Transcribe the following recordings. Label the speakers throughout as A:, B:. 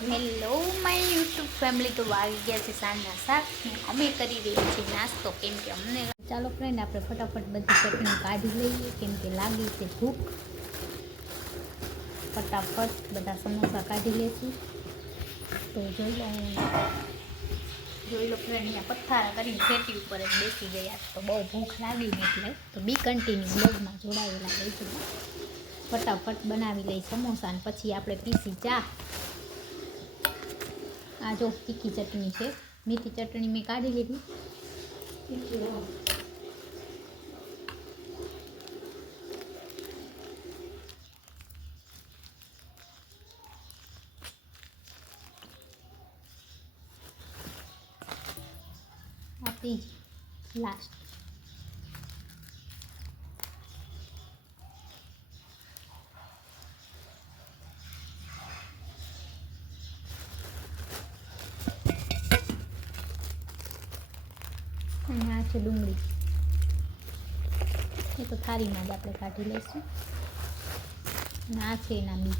A: Hello my YouTube family તો આવી ગયા છે સાંજના શાક અમે કરી રહ્યા છીએ નાસ્તો. કેમ કે અમને ચાલો ફ્રેન્ડ, આપણે ફટાફટ બધી ચટણી કાઢી લઈએ. કેમ કે લાગી છે ભૂખ. ફટાફટ બધા સમોસા કાઢી લેશું. તો જોઈ લો જોઈ લો ફ્રેન્ડ, અહીંયા પથ્થારા કરીને ખેતી ઉપર જ બેસી ગયા તો બહુ ભૂખ લાગી એટલે. તો બી કન્ટિન્યુ બ્લોગમાં જોડાયેલા રહીશું ફટાફટ બનાવી લઈ સમોસા પછી આપણે પીસી ચા. આ જો તીખી ચટણી છે. મીઠી ચટણી મેં કાઢી લીધી. આ ત્રીજી લાસ્ટ અને આ છે ડુંગળી. એ તો થાળીમાં જ આપણે કાઢી લઈશું. આ છે એના બી.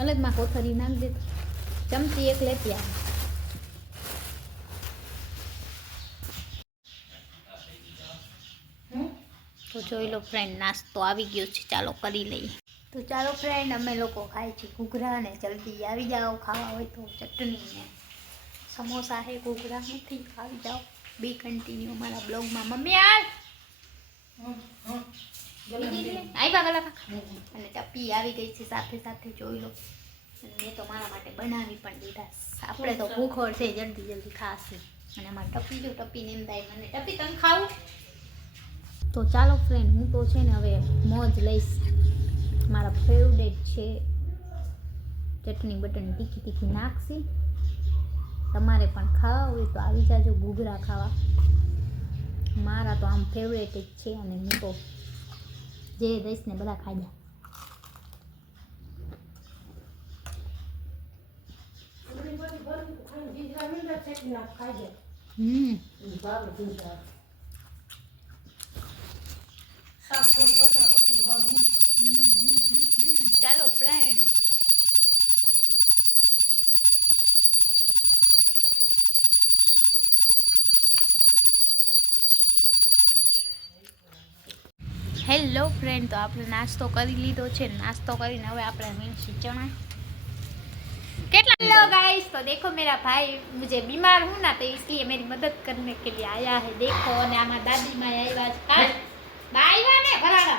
A: અલગમાં કોથળી નાખ દે. ચમચી એક લેતી આવે. તો જોઈ લો ફ્રેન્ડ નાસ્તો આવી ગયો છે. ચાલો કરી લઈએ. તો ચાલો ફ્રેન્ડ અમે લોકો ખાય છે ઘૂઘરા ને જલ્દી આવી જાઓ ખાવા હોય તો ચટણી ને સમોસા હે ઘૂઘરા નથી આવી જાઓ. બી કન્ટિન્યુ મારા બ્લોગમાં. મમ્મી આવ્યા ગલા અને ટપી આવી ગઈ છે સાથે સાથે જોઈ લો. અને મેં તો મારા માટે બનાવી પણ દીધા. આપણે તો ભૂખોળ છે જલ્દી જલ્દી ખાશે. અને અમારે ટપી જો ટપીને એમ થાય મને. ટપી તમે ખાવું? તો ચાલો ફ્રેન્ડ હું તો છે ને હવે મોજ લઈશ. મારા ફેવરેટ છે ચટણી બટન તીખી તીખી નાખશી. તમારે પણ ખાવા હોય તો આવી જાજો ઘૂઘરા ખાવા. મારા તો આમ ફેવરેટ જ છે અને હું તો જે દઈશ ને બધા ખાઈ જાય હમ. હમ, હમ, હમ, હમ. ચાલો ફ્રેન્ડ હેલો ફ્રેન્ડ તો આપણે નાસ્તો કરી લીધો છે નાસ્તો કરીને હવે આપણે મીઠી ચણા કેટલા हेलो गाइस तो देखो मेरा भाई मुझे बीमार हूँ ना तो इसलिए मेरी मदद करने के लिए आया है देखो અને આમાં દાદી માં આવ્યા છે કાલ બા આવ્યા ને ભરાડા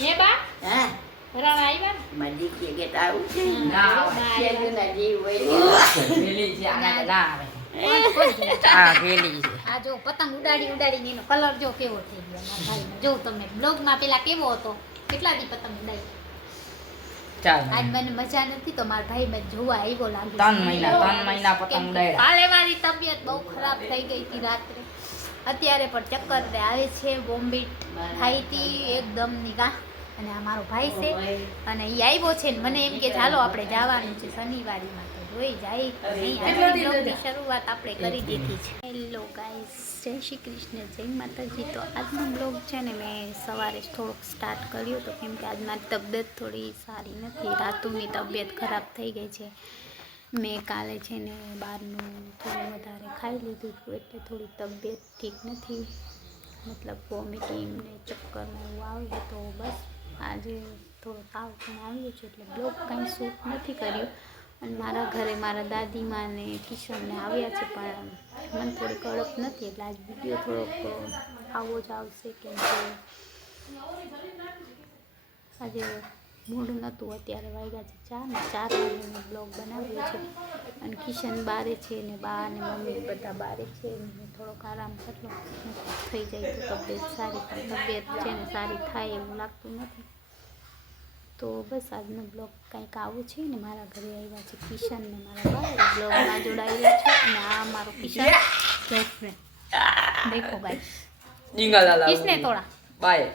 A: હે બા?
B: હા.
A: ભરાડા આવ્યા ને
B: મારી દીકરી કે તારું છે.
A: ના,
B: ના
A: ના,
B: જીવ હોય.
C: વેલી છે આના ના આવે.
A: કોણ- કોણ છે?
C: આ વેલી છે.
A: આ જો પતંગ ઉડાડી ઉડાડીને એનો કલર જો કેવો થઈ ગયો ભાઈ જો તમે બ્લોગમાં પેલા કેવો હતો? કેટલા દી પતંગ ઉડાડી આજ મને મજા નથી તો મારા ભાઈ મને જોવા આવ્યો લાગે
C: ત્રણ મહિના ત્રણ મહિના પતંગ ઉડાડ્યા
A: કાલે મારી તબિયત બહુ ખરાબ થઈ ગઈ હતી રાત્રે. અત્યારે પણ ચક્કર આવે છે બોમ્બીટ થઈ હતી એકદમ નિકા અને આ મારો ભાઈ છે. અને એ આવ્યો છે ને મને એમ કે ચાલો આપણે જવાનું છે શનિવારીમાં. તો જોઈ જાય. નહીં આજની શરૂઆત આપણે કરી દીધી છે. હેલો ગાઈસ જય શ્રી કૃષ્ણ જય માતાજી. તો આજનો બ્લોગ છે ને મેં સવારે થોડોક સ્ટાર્ટ કર્યો તો કેમ કે આજ મારી તબિયત થોડી સારી નથી રાતુની તબિયત ખરાબ થઈ ગઈ છે. મેં કાલે છે ને બહારનું થોડું વધારે ખાઈ લીધું હતું, એટલે થોડી તબિયત ઠીક નથી. મતલબ વોમિટિંગ ને ચક્કર એવું આવે તો બસ આજે થોડો તાવ પણ આવ્યો છે, એટલે બ્લોગ કાંઈ શૂટ નથી કર્યું. અને મારા ઘરે મારા દાદીમાં ને કિશનને આવ્યા છે, પણ મને થોડી કડક નથી, એટલે આજ વીડિયો થોડોક આવો જ આવશે કેમ કે આજે મૂડ નહોતું અત્યારે વાગ્યા છે ચાર ને ચાર વાગ્યાનો બ્લોગ બનાવ્યો છે અને કિશન બારે છે ને બા ને મમ્મી બધા બારે છે ને થોડોક આરામ કરલો. થઈ જાય તો તબિયત સારી પણ તબિયત છે ને સારી થાય એવું લાગતું નથી. તો બસ આજનો બ્લોગ કંઈક આવું છે ને મારા ઘરે આવ્યા છે કિશન ને મારા બા બ્લોગમાં જોડાયેલા છે અને આ મારો કિશન. દેખો ગાઈસ
C: ડીંગા લાલા
A: કિસને તોડા.
C: બાય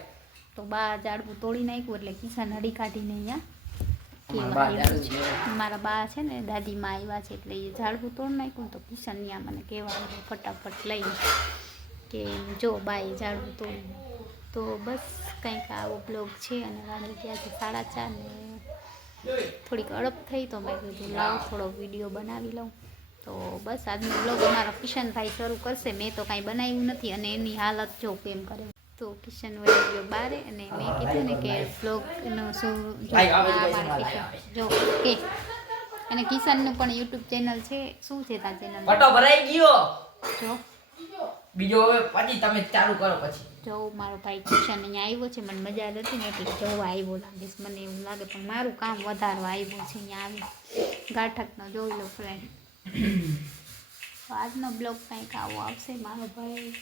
A: તો બા ઝાડવું તોડી નાખ્યું એટલે કિશન હળી કાઢીને અહીંયા
C: બા.
A: મારા બા છે ને દાદીમાં આવ્યા છે એટલે એ ઝાડવું તોડી નાખ્યું તો કિશન ત્યાં મને કહેવા ફટાફટ લઈને કે જો બાએ ઝાડવું તોડી તો બસ કંઈક આવો બ્લોગ છે અને વાંધો ગયા છે સાડા ચાર ને થોડીક અડપ થઈ તો મેં કીધું લાવ થોડો વીડિયો બનાવી લઉં. તો બસ આજનો બ્લોગ અમારો કિશનભાઈ શરૂ કરશે. મેં તો કાંઈ બનાવ્યું નથી અને એની હાલત જો કેમ કરે. તો કિશન વળી ગયો બારે અને મેં કીધું ને કે બ્લોગનો શું જો કે અને કિશનનું પણ યુટ્યુબ ચેનલ છે. શું છે તા ચેનલ?
C: પટો ભરાઈ ગયો.
A: જો.
C: બીજો હવે પછી તમે ચાલુ કરો પછી.
A: જો મારો ભાઈ કિશન અહીંયા આવ્યો છે. મને મજા નથી ને એટલે જોવા આવ્યો લાગે મને એવું લાગે પણ મારું કામ વધારવા આવ્યો છે અહીંયા આવી. ગાઠકનો જોઈ લો ફ્રેન્ડ આજનો બ્લોગ કંઈક આવો આવશે. મારો ભાઈ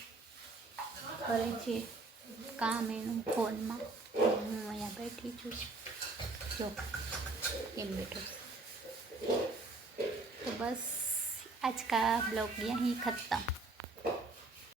A: કરે છે. કામ એનું ફોનમાં. હું અહીંયા બેઠી છું. જો, એમ બેઠો તો બસ આજકા બ્લોગ અહીં ખતમ.